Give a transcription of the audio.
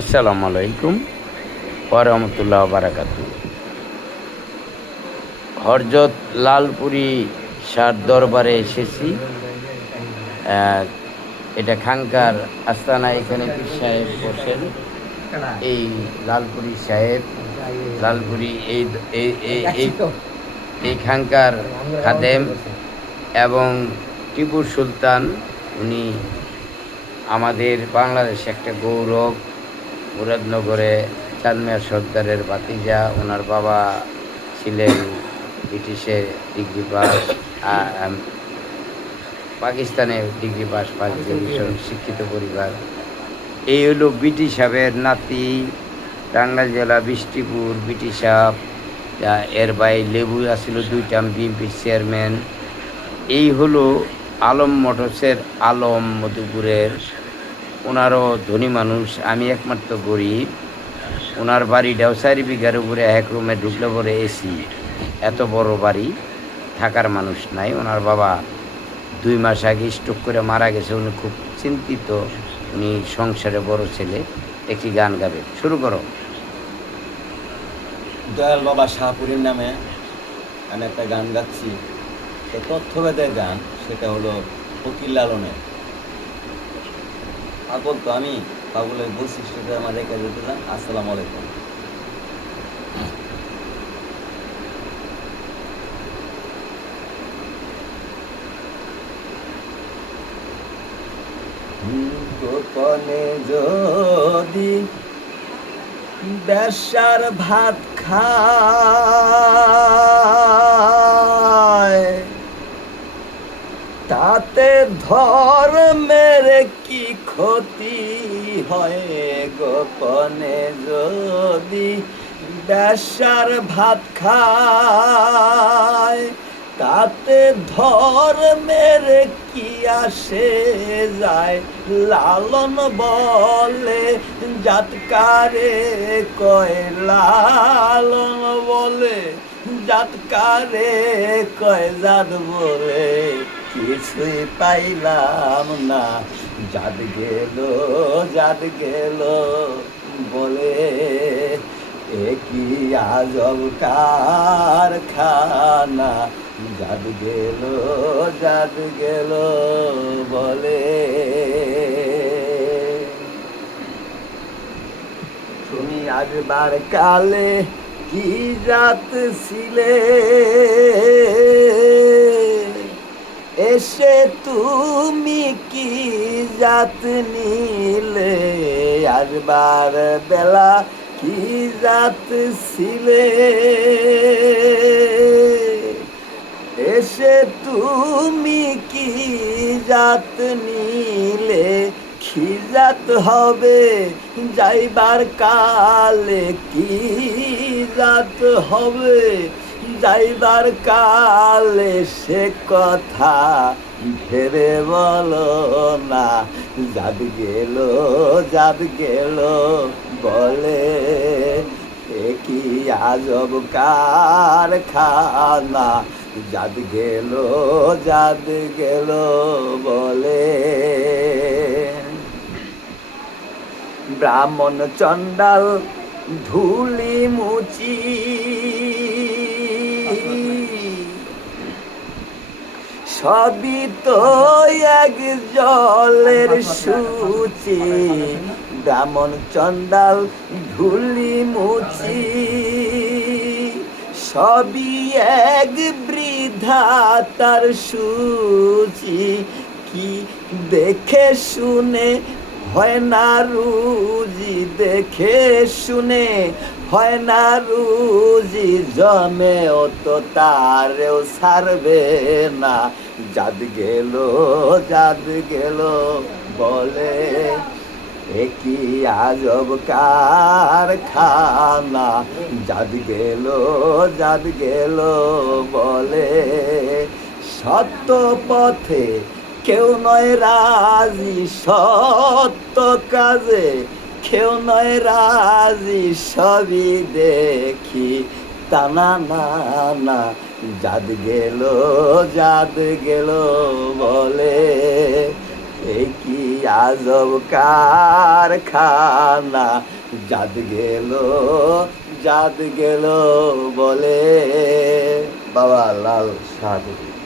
আসসালামু আলাইকুম ওয়া রাহমাতুল্লাহি ওয়া বারাকাতুহু। হযরত লালপুরী শাহ দরবারে এসেছি। আহ, এটা খানকার আস্তানা। এখানে পীর সাহেব বসেন। এই লালপুরী সাহেব, লালপুরী এই এই এই এই খানকার খাদেম এবং টিপু সুলতান। উনি আমাদের বাংলাদেশে একটা গৌরব। মুরাদনগরে চাঁদমিয়া সর্দারের ভাতিজা। ওনার বাবা ছিলেন ব্রিটিশে ডিগ্রি পাস, পাকিস্তানে ডিগ্রি পাস, ফার্স্ট ডিভিশন, শিক্ষিত পরিবার। এই হলো ব্রিটিশ সাহেবের নাতি। টাঙ্গাইল জেলা বৃষ্টিপুর ব্রিটিশ সাহেব। এর ভাই লেবু আসছিল 2 টার্ম বিএনপির চেয়ারম্যান। এই হলো আলম মোটরসের আলম, মধুপুরের। ওনারও ধনী মানুষ, আমি একমাত্র গরিব। ওনার বাড়িটাও 4 বিঘার উপরে, এক রুমে ঢুকলে পরে এসি। এত বড় বাড়ি, থাকার মানুষ নাই। ওনার বাবা 2 মাস আগে স্ট্রোক করে মারা গেছে। উনি খুব চিন্তিত। উনি সংসারে বড় ছেলে। একটি গান গাবে, শুরু করো। দয়াল বাবা শাহপুরীর নামে আমি একটা গান গাচ্ছি। তো তথ্যবেদের গান, সেটা হলো ফকির লালনের। পাগল তো আমি, পাগলের বৈশিষ্ট্যটা আমার রেখে দিলাম। আসসালামু আলাইকুম। গোপনে যদি বেশ্যার ভাত খায়, তাতে ধর্মের কি ক্ষতি হয়? গোপনে যদি বেশ্যার ভাত খায়, তাতে ধর্মের কি আসে যায়? লালন বলে জাতকারে কয়, লালন বলে জাতকারে কয়, জাত বলে কিছুই পাইলাম না। জাত গেল বলে কি আজব কারখানা। জাত গেল বলে। তুমি আসবার কালে কি জাত ছিলে? এসে তুমি কি জাত নিলে? আসবার বেলা কি জাত ছিলে? এসে তুমি কি জাত নিলে? খিজাত হবে যাইবার কালে? কি জাত হবে যাইবার কালে? সে কথা ভেবে বলো না। জাত গেল বলে কি আজব কারখানা। জাত গেল বলে। ব্রাহ্মণ চণ্ডাল ধুলি মুচি, সবই তো এক জলের সূচি। ব্রাহ্মণ চণ্ডাল ধুলি মুচি, সবই এক বৃদ্ধাতার সূচি। কি দেখে শুনে হয় না রুজি? দেখে শুনে হয় না রুজি? জমেও তো তারেও ছাড়বে না। জাত গেল বলে কি আজব কারখানা। জাত গেল বলে। সত্য পথে কেউ নয় রাজি, সত্য কাজে কেউ নয় রাজি। সবই দেখি টানা না। জাত গেল বলে এই কি আজব কারখানা, জাত গেল বলে। বাবা লাল সাধু।